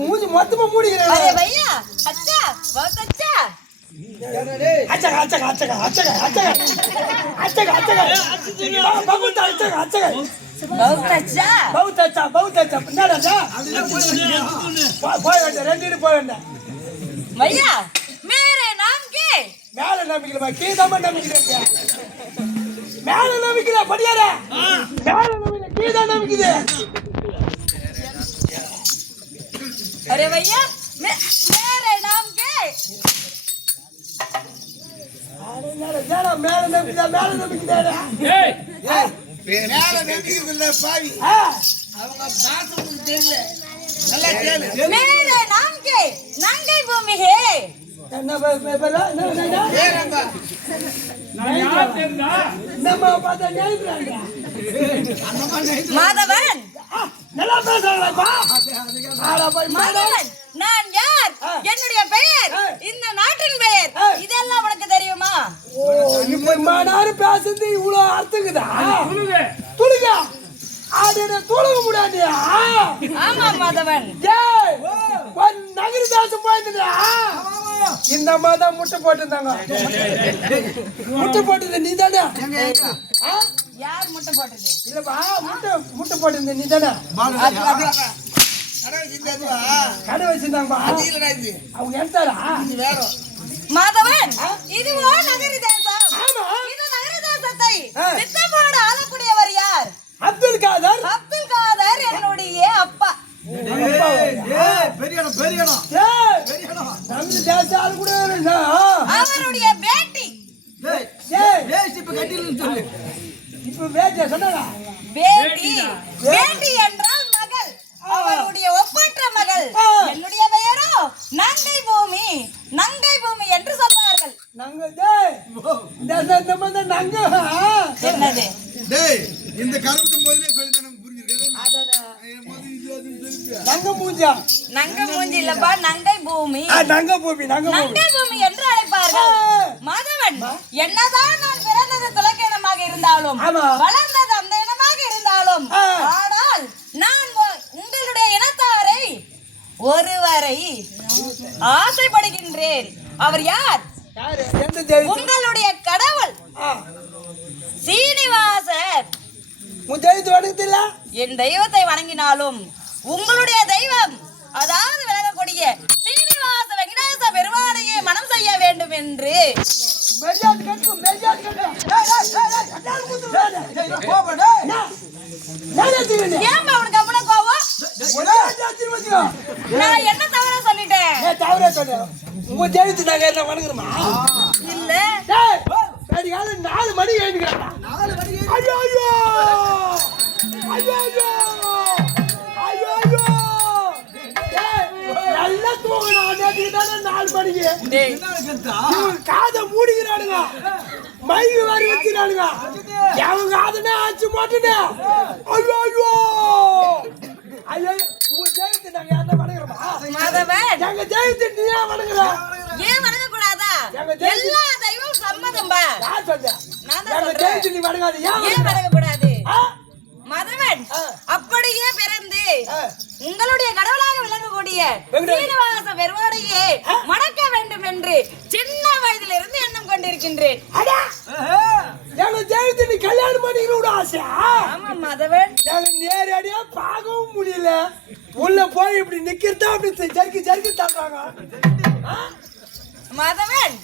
மூஞ்சி மொத்தமா மூடிக்கிறேன். அச்சக அச்சக அச்சக அச்சக அச்சக. அச்சக அச்சக. பகுத்த அச்சக அச்சக. பௌத்தச்சா பௌத்தச்சா பௌத்தச்சா என்னடா போய் வேண்டாம் ரெண்டு போய் வேண்டாம் भैया मेरे नाम के மேல நம்பிக்கை கீழே நம்பிக்கை மேல நம்பிக்கை படியார மேல நம்பிக்கை கீழே நம்பிக்கை अरे भैया मे, मेरे नाम के மேல மேல நம்பிக்கை மேல நம்பிக்கை மேல நம்பிக்கிறது இல்ல பாவி அவங்க பாசம் தெரியல மேலே நான்கே நான்கே பூமிகே என்ன பேப்பல நான் யார் மாதவன். மாதவன் நான் யார்? என்னுடைய பெயர்? இந்த நாட்டின் பெயர்? இதெல்லாம் உனக்கு தெரியுமா? இப்ப பேசுறது இவ்வளவு அர்த்தக்குதா துளுக ஆடின துளுக முடியாது ஆமா மாதவன். நகரி தாசம் போயிருந்தா இந்த அம்மா தான் முட்டை போட்டிருந்தாங்க. முட்டை போட்டது நீ தானே யார் முட்டை போட்டது? இல்லப்பா முட்டை முட்டை போட்டிருந்த நீ தானே கடை இது. அவங்க எடுத்தாரா? இது வேற. மாதவன் இதுவோ நகரி தேசம். ஆமா. இந்த நகரி தேசத்தை அப்துல் காதர். அப்துல் காதர் என்னுடைய அப்பா. அவருடைய பேட்டி. இப்ப சொன்னடா பேட்டி. பேட்டி என்றால் மகள். அவருடைய ஒப்பற்ற மகள். என்னுடைய பெயரோ? நங்கை பூமி. நங்கை பூமி என்று சொல்வார்கள். நாங்க என்னது? டேய் இந்த கருவுக்கு மூஞ்சா? நங்கை மூஞ்சி இல்லப்பா நங்கை பூமி. நாங்க பூமி நாங்க பூமி. நங்கை பூமி என்று அழைப்பார்கள். மாதவன் என்னதான் நான் பிறந்தது துலக்கேணமாக இருந்தாலும். வளர்ந்தது அந்த இனமாக இருந்தாலும். ஆனால் நான் உங்களுடைய இனத்தாரை ஒருவரை ஆசைப்படுகின்றேன். அவர் யாரு? விளங்கக்கூடிய சீனிவாச வெங்கடேச பெருமானையே மனம் செய்ய வேண்டும் என்று மெரியாத் மெரியாத் ஏன் அவனுக்கு அவ்வளவு கோவம் நான் என்ன தவற சொல்லிட்டேன் தவறே சொன்னேன் உன் தெய்வத்து நாங்க என்ன வணங்குறோமா இல்ல நாலு மணி எழுந்துக்கிறாடா நாலு மணி ஐயோ ஐயோ ஐயோ ஐயோ ஐயோ தூங்கணும் நேற்று தானே நாலு மணிக்கு டேய், என்ன கத்தா? இவங்க காதை மூடிக்கிறானுங்க மைக்கு வாரி வச்சுக்கிறானுங்க எவங்க காதனே ஆச்சு மாட்டுனே. ஐயோ ஐயோ. ஐயோ உங்க ஜெயத்தை நாங்க யாரா வணங்குறோமா? மாதவன். எங்க ஜெயத்தை நீ ஏன் வணங்குற? ஏன் வணங்க கூடாதா. எல்லா தெய்வம் சம்மதம்பா. யார் சொன்ன நான் தான் எங்க சொல்றேன். ஜெயத்தை நீ வணங்காத. ஏன்? வணங்க கூடாது? மதவன். அப்படியே பிறந்து. உங்களுடைய கடவுளாக விளங்கக்கூடிய சீனிவாச பெருமானையே மணக்க வேண்டும் என்று சின்ன வயதிலிருந்து எண்ணம் கொண்டிருக்கின்றேன். ஜெயத்தை நீ கல்யாணம் பண்ணிக்கணும் ஆசையா? ஆமா மதவன். நேரடியா பார்க்கவும் முடியல. உள்ள போய் இப்படி நிக்கிறதா அப்படி ஜர்க்கி ஜர்க்கி ஆ? மதவன்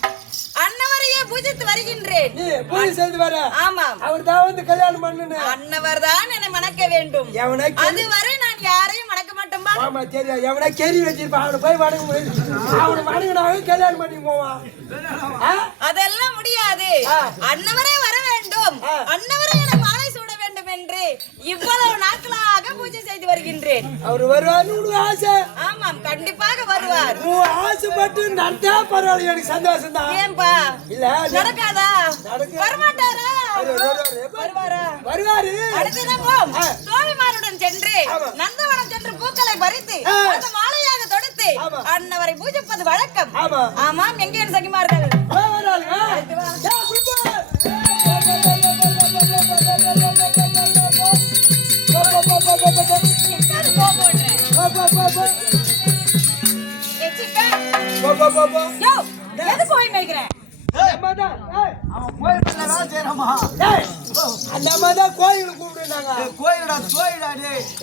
அன்னவரையே பூஜித்து வருகின்றேன். நீ பூஜை செய்து வர ஆமாம். அவர் தான் வந்து கல்யாணம் பண்ணனு. அன்னவர் தான் என்னை மணக்க வேண்டும். எவனா அதுவரை நான் யாரையும் மணக்க மாட்டோம்பா ஆமா தெரியும் எவனா கெரி வச்சிருப்பான் அவனை போய் வணங்க. அவனை வணங்கினாவே கல்யாணம் பண்ணி போவான்? அதெல்லாம் முடியாது. அன்னவரே வர வேண்டும். அன்னவரே எனக்கு மாலை சூட வேண்டும் என்று இவ்வளவு நாட்களாக பூஜை செய்து வருகின்றேன் அவர் உனக்கு ஆசை ஆமாம் கண்டிப்பாக வருவார் ஆசைப்பட்டு நடந்தா பரவாயில்ல எனக்கு சந்தோஷம் தான் ஏன்பா இல்ல நடக்காதா நடக்கு. வரமாட்டாரா வருவாரு, வருவாரு. வருவாரா வருவாரு. தோழிமாருடன் சென்று ஆமா. நந்தவனம் சென்று பூக்களை பறித்து. அந்த மாலையாக தொடுத்து. அன்னவரை பூஜிப்பது வழக்கம் ஆமா. ஆமாம் எங்கே சகிமார்கள்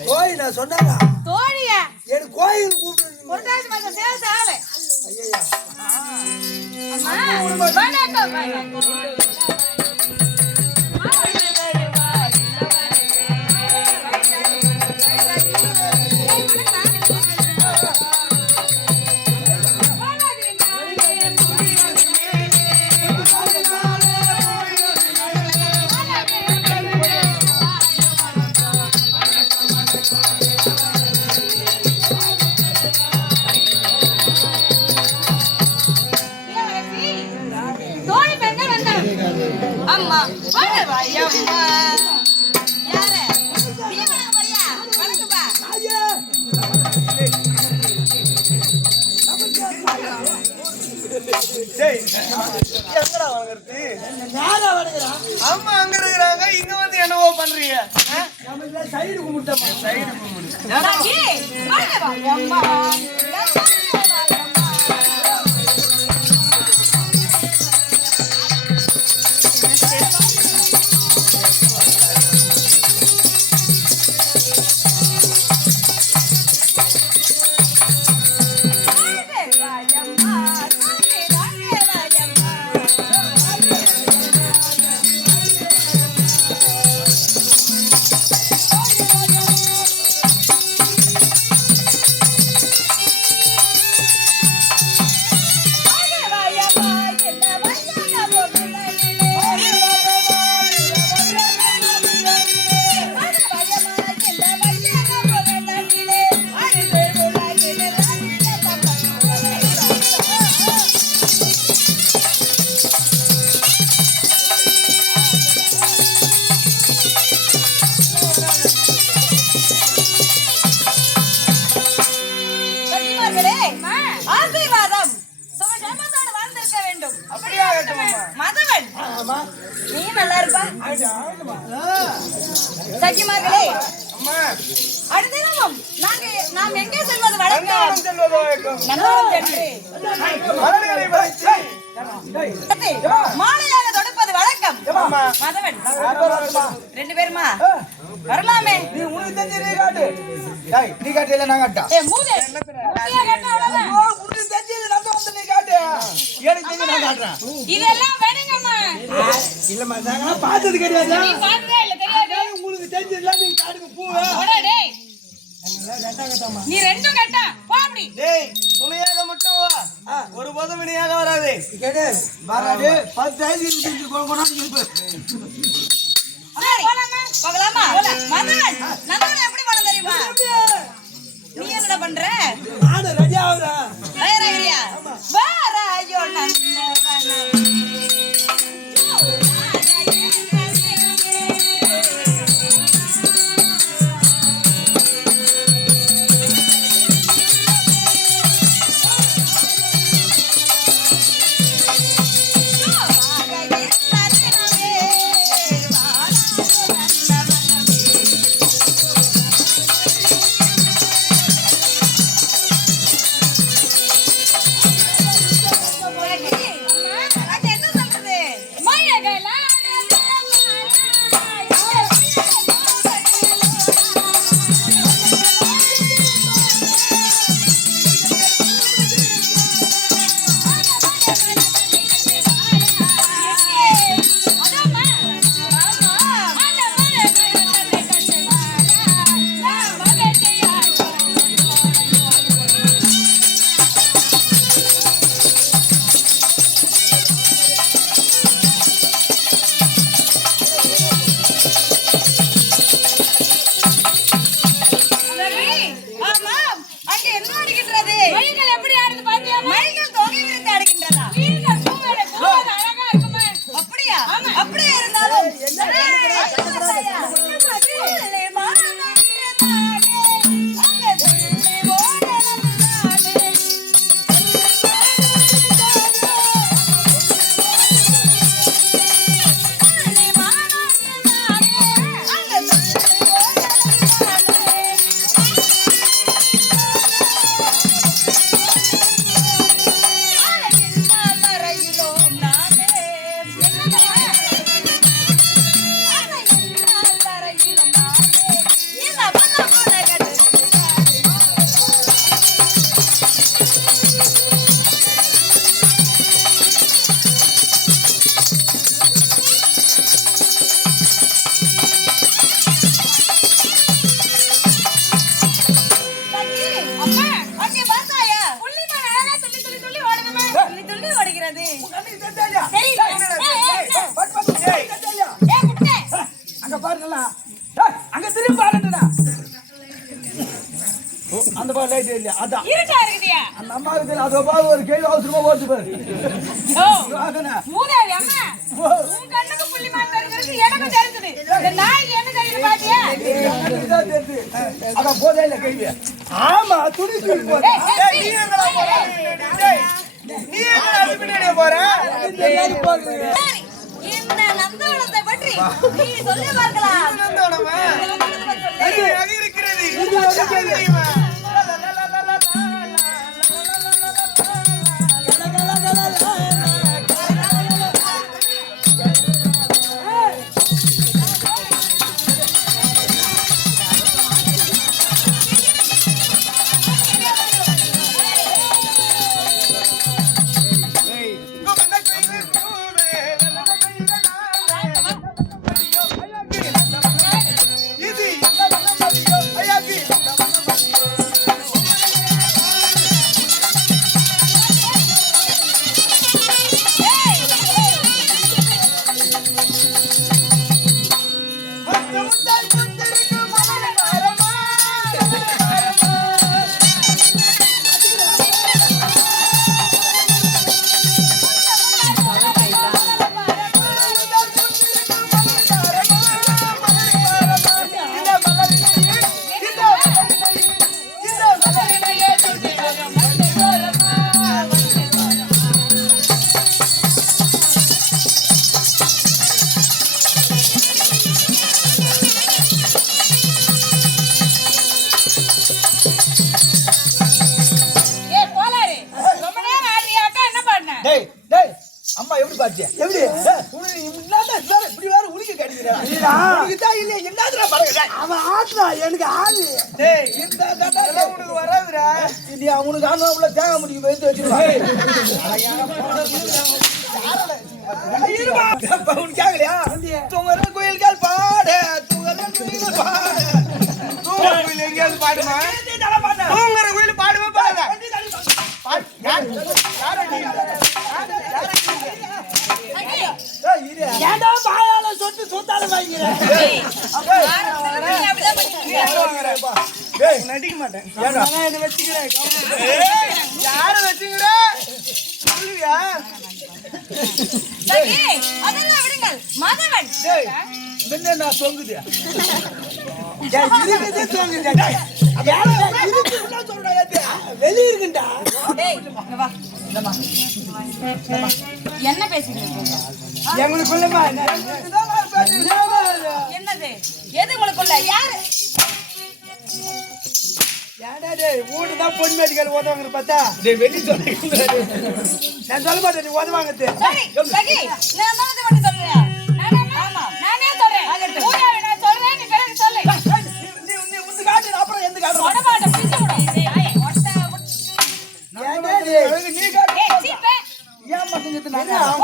கோயிலா சொன்னாங்க தோழிய. எனக்கு கோயில் கூப்பிட்டு எங்கடா வாங்குறது அம்மா அங்க இருக்கிறாங்க இங்க வந்து என்னவோ பண்றீங்க? சைடு கும்பிட்டோம் சைடு மதவன். நீ நல்லா இருப்பா. அடுத்தினமும் நாங்க நாம் எங்கே செல்வது வழக்கம் மாலையாக தொடுப்பது வழக்கம். மதவன்? ரெண்டு பேருமா? வரலாமே. நீ உனக்கு தெரிஞ்ச நீ காட்டு. டேய் நீ காட்டு இல்ல நான் காட்டா? தெரிஞ்சது நான் வந்து நீ காட்டு எனக்கு தெரிஞ்சு நான் காட்டுறேன் இதெல்லாம் வேணுங்கம்மா. இல்லம்மா நாங்களாம் பார்த்தது கிடையாது நீ பார்த்ததே இல்ல தெரியாது. உங்களுக்கு தெரிஞ்சதுல நீங்க காடுங்க பூ போடா டேய். நீ ரெண்டும் கட்டா. போ அப்படி. டேய் துணையாக மட்டும் வா. ஒரு போதும் இணையாக வராது. கிடையாது வராது. பத்து ஐந்து செஞ்சு கொண்டாந்து இருப்பு சரி போகலாமா? மதவன் நந்தவன் எப்படி போன தெரியுமா? நீ என்ன பண்ற? நானும் ரெடி ஆகுறேன் தயாராகிறியா வாராயோ நந்தவனம். என்ன அடிக்கின்றது? அப்படியா? அப்படியே இருந்தாலும்? என்ன அதான் போதே இல்ல கேள்வி ஆமா துணி தூக்கி போடு. ஏய், ஏய், ஏய், நீ எங்கடா போற? நீ எங்கடா போற? பின்னாடி. சரி, இந்த நந்தவனத்தை பற்றி நீ சொல்லி பார்க்கலாம் அது அது இருக்கிறது. அம்மா எப்படி? இப்படி வேற உளிக்க கடிக்கிறா. உனக்கு தான் இல்ல என்னதுடா பழகுற அவன் ஆடுறா எனக்கு ஆளு டேய் இந்த தடவை உனக்கு வராதுடா. நீ அவனுக்கு ஆனா உள்ள தேங்க முடியும் வைத்து வச்சிருவான் நடிக்க மாட்டேன் என்ன வச்சுக்கிறேன் யார வச்சுக்கிற சொல்லுவியா. மாதவன். நான் தொங்குது இருக்குதே தொங்குது டேய் இருக்குதுன்னா சொல்றா வெளிய இருக்குண்டா. என்ன எங்களுக்குள்ளமா என்னது எது உங்களுக்குள்ள யாரு? ஏடா டேய் ஊடுதான் பொன் மேடிக்கல் ஓதுவாங்க பார்த்தா? டேய் வெளிய சொல்ல நான் சொல்ல மாட்டேன் நீ ஓதுவாங்கத்து சரி சரி நான் தான்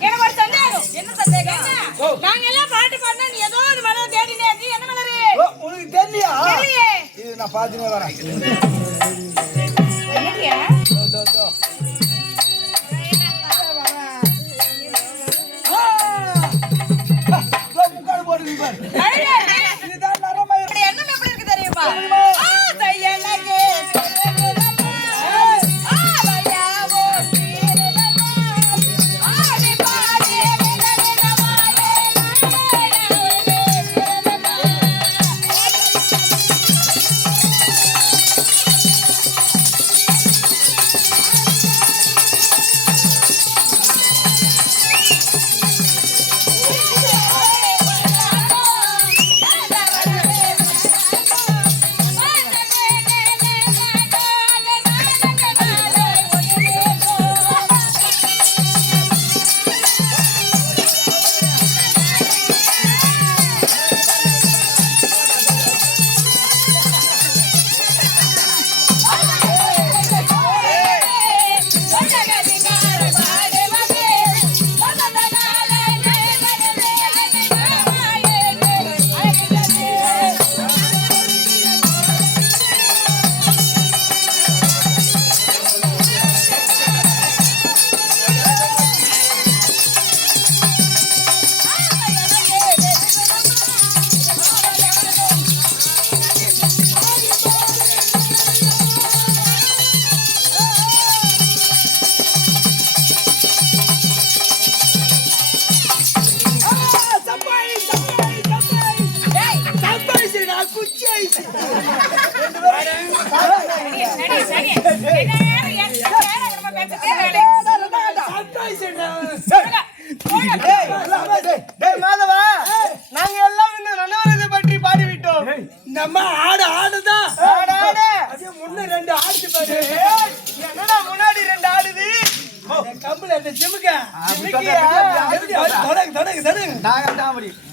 எனக்கு ஒரு சந்தேகம். என்ன சந்தேகம்? நாங்க எல்லாம் பாட்டு பாடினா நீ ஏதோ ஒரு மலர் தேடினே நீ என்ன மலரு? உனக்கு தெரியலையா. இது நான் பார்த்துனே வரேன்.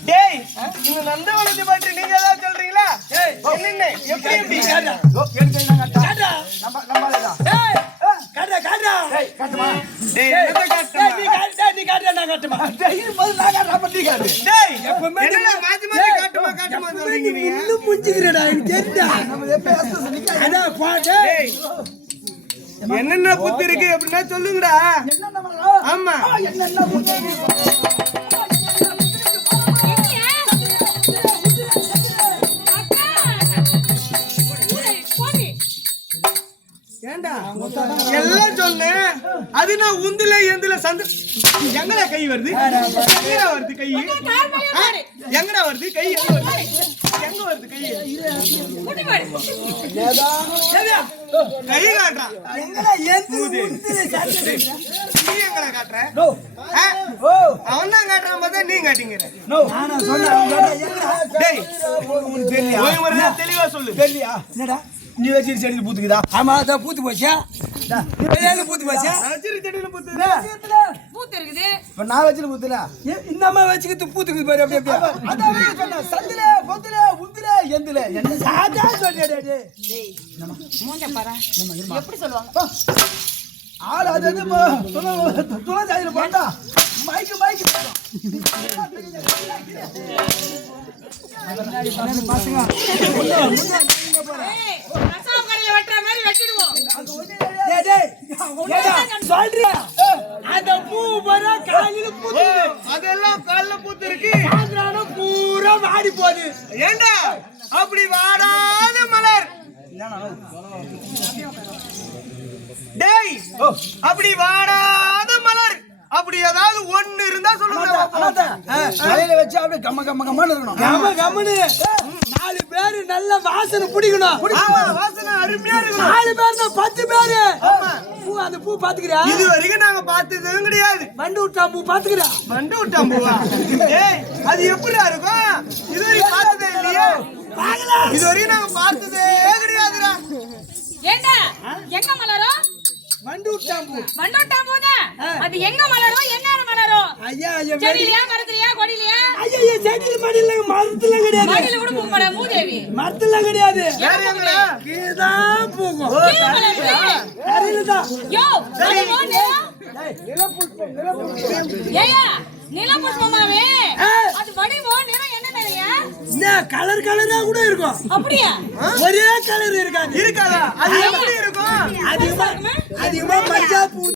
டேய் இந்த நந்தவனத்தை பற்றி நீங்க ஏதாவது சொல்றீங்களா என்னென்ன எப்படி எப்படி காட்டுடா. காட்டுடா. ஏய், காட்டுடா, காட்டுடா. டேய் ஏய், என்னத்த ஏய், காட்டுமா? நீ காட்டு, நீ காட்டுடா, நான் காட்டுமா? டேய் எப்பவுமே நீ- என்னடா மாத்தி மாத்தி ஏய், காட்டுமா காட்டுமா எப்பவுமே சொல்றீங்க நீ நீங்க முள்ளு முஞ்சுக்கிறடா, எனக்கு தெரியுதா? அதான் பாட்டு. டேய் என்னென்ன புத்தி இருக்கு அப்படின்னா சொல்லுங்கடா. ஆமா. எல்லாம் சொன்னேன் அது நான் உந்துல எந்துல சந்து எங்கடா கை வருது? எங்கடா வருது கை? எங்கடா வருது? கை எங்க வருது? வருது கை? கை காட்டுறான்? நீ எங்கடா காட்டுற. அவன் தான் காட்டுறான் பார்த்தா நீ தெளிவா சொல்லு தெரியலையா? என்னடா? நீ வச்சு செடியில் பூத்துக்குதா? ஆமா அதான் பூத்து போச்சா? பூத்து போச்சா? செடியில புத்து. பூத்து இருக்குது. இப்ப நான் வச்சுட்டு பூத்துல இந்த அம்மா வச்சுக்கிட்டு பூத்துக்குது பாரு அப்படியே அப்படியே அதான் சொன்னேன். சந்தில பொத்துல உந்தில எந்தில. என்ன சாதா சொல்லியா டேய் மூஞ்ச பாரு. எப்படி சொல்லுவாங்க? ஆள் அது அது துளை போட்டா. மைக்கு மைக்கு. பசங்க சொல்றியா? அந்த பூ காலையில பூத்துக்குது. அதெல்லாம் கால்ல பூத்து இருக்கு சாயந்தரம் பூரா வாடி போகுது. ஏண்டா அப்படி வாடாத மலர் டேய் அப்படி வாடாத மலர் அப்படி ஏதாவது ஒண்ணு இருந்தா சொல்லுங்க. தலையில வச்சு அப்படியே கம்ம கம்ம கம்மன்னு இருக்கணும். கம்ம கம்முன்னு. நாலு பேரு நல்ல வாசனை பிடிக்கணும். ஆமா வாசனை அருமையா இருக்கும் நாலு பேர்னா பத்து பேரு. பூ, அந்த பூ பாத்துக்கிறியா? இது வரைக்கும் நாங்க பார்த்ததும் கிடையாது. வண்டு விட்டா பூ பாத்துக்கிறியா? மண்டு விட்டான் பூவா? ஏய் அது எப்படிடா இருக்கும்? இது வரைக்கும் பார்த்ததே இல்லையே. இது வரைக்கும் நாங்க பார்த்ததே கிடையாதுடா. ஏண்டா? எங்க மலரும்? பூ. போதா அது எங்க மலரும்? என்ன மலரும்? ஐயா, ஐயா, செடியிலயா மரத்துலயா கொடியிலயா? ஐயா, ஐயா, செடியில மடியில மரத்துல கிடையாது. மடியில கூட பூப்பட மூதேவி மரத்துல கிடையாது. வேற. யோ. அது வடிவோ நிறம் கலர் கலரா கூட இருக்கும். அப்படியா? ஒரே கலர் இருக்காது. இருக்காதா? அது எப்படி இருக்கும்? அதிகமா அதிகமா மஞ்சா பூ